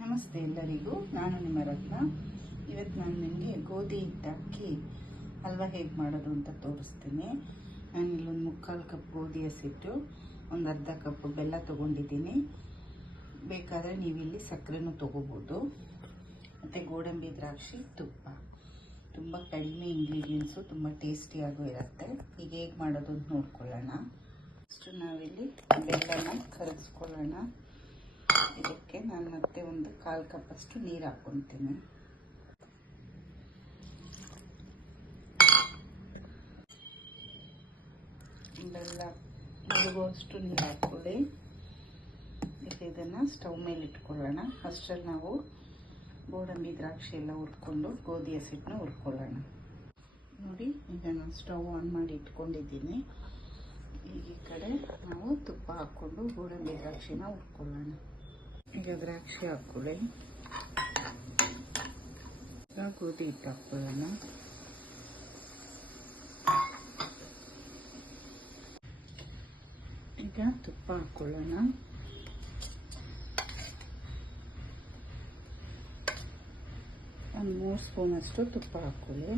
ನಮಸ್ತೆ ಎಲ್ಲರಿಗೂ, ನಾನು ನಿಮ್ಮ ರತ್ನ. ಇವತ್ತು ನಾನು ನಿಮಗೆ ಗೋಧಿ ಹಿಟ್ಟು ಹಾಕಿ ಹಲ್ವಾ ಹೇಗೆ ಮಾಡೋದು ಅಂತ ತೋರಿಸ್ತೀನಿ. ನಾನಿಲ್ಲೊಂದು 3/4 ಕಪ್ ಗೋಧಿ ಹಸಿಟ್ಟು, ಒಂದು ಅರ್ಧ ಕಪ್ ಬೆಲ್ಲ ತೊಗೊಂಡಿದ್ದೀನಿ. ಬೇಕಾದರೆ ನೀವಿಲ್ಲಿ ಸಕ್ಕರೆನೂ ತೊಗೋಬೋದು. ಮತ್ತು ಗೋಡಂಬಿ, ದ್ರಾಕ್ಷಿ, ತುಪ್ಪ. ತುಂಬ ಕಡಿಮೆ ಇಂಗ್ರೀಡಿಯೆಂಟ್ಸು, ತುಂಬ ಟೇಸ್ಟಿಯಾಗೂ ಇರುತ್ತೆ. ಈಗ ಹೇಗೆ ಮಾಡೋದು ಅಂತ ನೋಡ್ಕೊಳ್ಳೋಣ. ಫಸ್ಟು ನಾವಿಲ್ಲಿ ಬೆಲ್ಲನ ಕರಗಿಸ್ಕೊಳ್ಳೋಣ. ಇದಕ್ಕೆ ನಾನು ಮತ್ತೆ ಒಂದು 1/4 ಕಪ್ಪಷ್ಟು ನೀರು ಹಾಕ್ಕೊತೀನಿ. ಬೆಲ್ಲ ಮುಳುಗುವಷ್ಟು ನೀರು ಹಾಕ್ಕೊಳ್ಳಿ. ಈಗ ಇದನ್ನು ಸ್ಟವ್ ಮೇಲೆ ಇಟ್ಕೊಳ್ಳೋಣ. ಅಷ್ಟರಲ್ಲಿ ನಾವು ಗೋಡಂಬಿ, ದ್ರಾಕ್ಷಿ ಎಲ್ಲ ಹುರ್ಕೊಂಡು ಗೋಧಿ ಹಸಿಟ್ಟನ್ನ ಹುರ್ಕೊಳ್ಳೋಣ. ನೋಡಿ, ಈಗ ನಾನು ಸ್ಟವ್ ಆನ್ ಮಾಡಿ ಇಟ್ಕೊಂಡಿದ್ದೀನಿ. ಈಗ ಈ ಕಡೆ ನಾವು ತುಪ್ಪ ಹಾಕ್ಕೊಂಡು ಗೋಡಂಬಿ, ದ್ರಾಕ್ಷಿನ ಹುರ್ಕೊಳ್ಳೋಣ. ಈಗ ದ್ರಾಕ್ಷಿ ಹಾಕ್ಕೊಳ್ಳಿ. ಈಗ ಗೋಧಿ ಹಿಟ್ಟು ಹಾಕ್ಕೊಳ್ಳೋಣ. ಈಗ ತುಪ್ಪ ಹಾಕ್ಕೊಳ್ಳೋಣ. ಒಂದು 3 ಸ್ಪೂನಷ್ಟು ತುಪ್ಪ ಹಾಕ್ಕೊಳ್ಳಿ.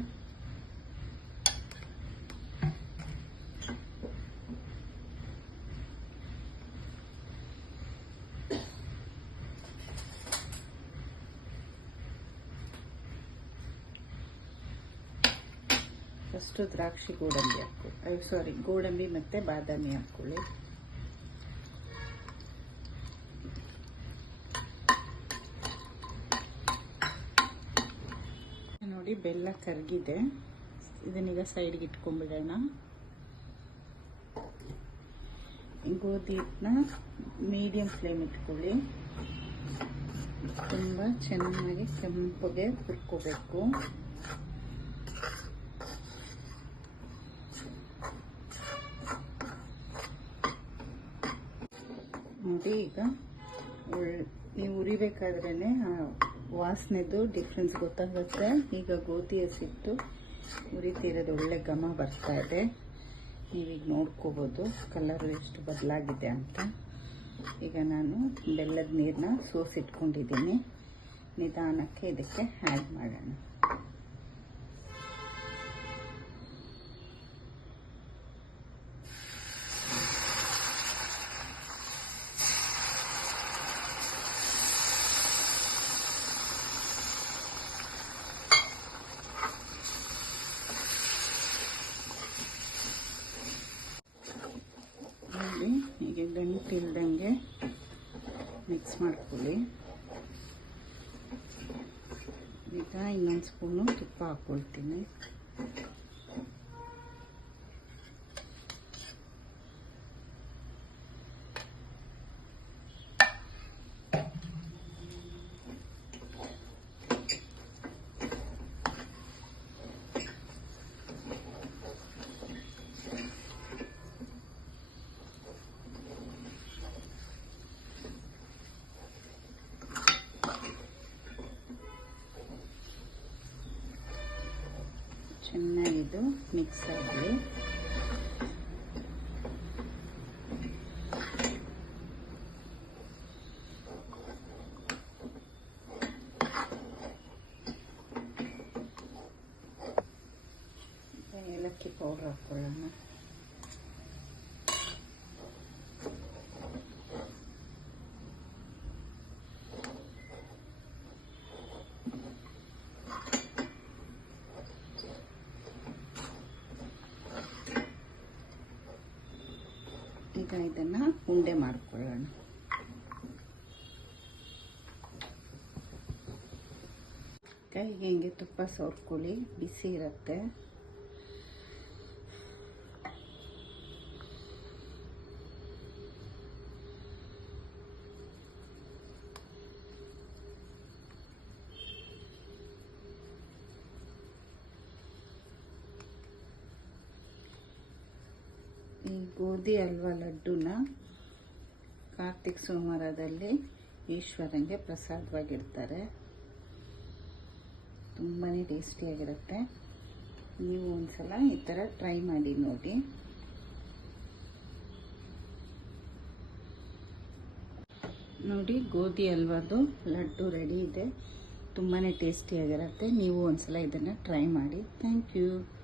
ಫಸ್ಟು ದ್ರಾಕ್ಷಿ, ಗೋಡಂಬಿ ಹಾಕ್ಕೊಳ್ಳಿ. ಗೋಡಂಬಿ ಮತ್ತು ಬಾದಾಮಿ ಹಾಕ್ಕೊಳ್ಳಿ. ನೋಡಿ, ಬೆಲ್ಲ ಕರಗಿದೆ. ಇದನ್ನೀಗ ಸೈಡ್ಗೆ ಇಟ್ಕೊಂಡ್ಬಿಡೋಣ. ಗೋಧಿ ಹಿಟ್ಟನ್ನ ಮೀಡಿಯಂ ಫ್ಲೇಮ್ ಇಟ್ಕೊಳ್ಳಿ. ತುಂಬ ಚೆನ್ನಾಗಿ ಕೆಂಪಗೆ ಹುರ್ಕೋಬೇಕು. ನೋಡಿ, ಈಗ ನೀವು ಉರಿಬೇಕಾದ್ರೇ ವಾಸನೆದು ಡಿಫ್ರೆನ್ಸ್ ಗೊತ್ತಾಗುತ್ತೆ. ಈಗ ಗೋಧಿ ಹಸಿಟ್ಟು ಉರಿತಿರೋದು ಒಳ್ಳೆ ಘಮ ಬರ್ತಾ ಇದೆ. ನೀವೀಗ ನೋಡ್ಕೋಬೋದು ಕಲರು ಎಷ್ಟು ಬದಲಾಗಿದೆ ಅಂತ. ಈಗ ನಾನು ಬೆಲ್ಲದ ನೀರನ್ನ ಸೋಸಿಟ್ಕೊಂಡಿದ್ದೀನಿ. ನಿಧಾನಕ್ಕೆ ಇದಕ್ಕೆ ಆ್ಯಡ್ ಮಾಡೋಣ. ಈಗ ಗಂಟಿಲ್ದಂಗೆ ಮಿಕ್ಸ್ ಮಾಡ್ಕೊಳ್ಳಿ. ಈಗ ಇನ್ನೊಂದು ಸ್ಪೂನು ತುಪ್ಪ ಹಾಕ್ಕೊಳ್ತೀನಿ. ಚೆನ್ನಾಗಿದು ಮಿಕ್ಸ್ ಆಗಲಿ. ಏಲಕ್ಕಿ ಪೌಡರ್ ಹಾಕ್ಕೊಳ್ಳೋಣ. ಈಗ ಇದನ್ನು ಉಂಡೆ ಮಾಡ್ಕೊಳ್ಳೋಣ. ಕೈಗೆ ಹಿಂಗೆ ತುಪ್ಪ ಸವರ್ಕೊಳ್ಳಿ, ಬಿಸಿ ಇರುತ್ತೆ. ಈ ಗೋಧಿ ಹಲ್ವಾ ಲಡ್ಡುನ ಕಾರ್ತಿಕ್ ಸೋಮವಾರದಲ್ಲಿ ಈಶ್ವರಂಗೆ ಪ್ರಸಾದವಾಗಿಡ್ತಾರೆ. ತುಂಬಾ ಟೇಸ್ಟಿಯಾಗಿರುತ್ತೆ. ನೀವು ಒಂದ್ಸಲ ಈ ಥರ ಟ್ರೈ ಮಾಡಿ ನೋಡಿ. ನೋಡಿ, ಗೋಧಿ ಹಲ್ವಾದು ಲಡ್ಡು ರೆಡಿ ಇದೆ. ತುಂಬಾ ಟೇಸ್ಟಿಯಾಗಿರುತ್ತೆ. ನೀವು ಒಂದ್ಸಲ ಇದನ್ನು ಟ್ರೈ ಮಾಡಿ. Thank you.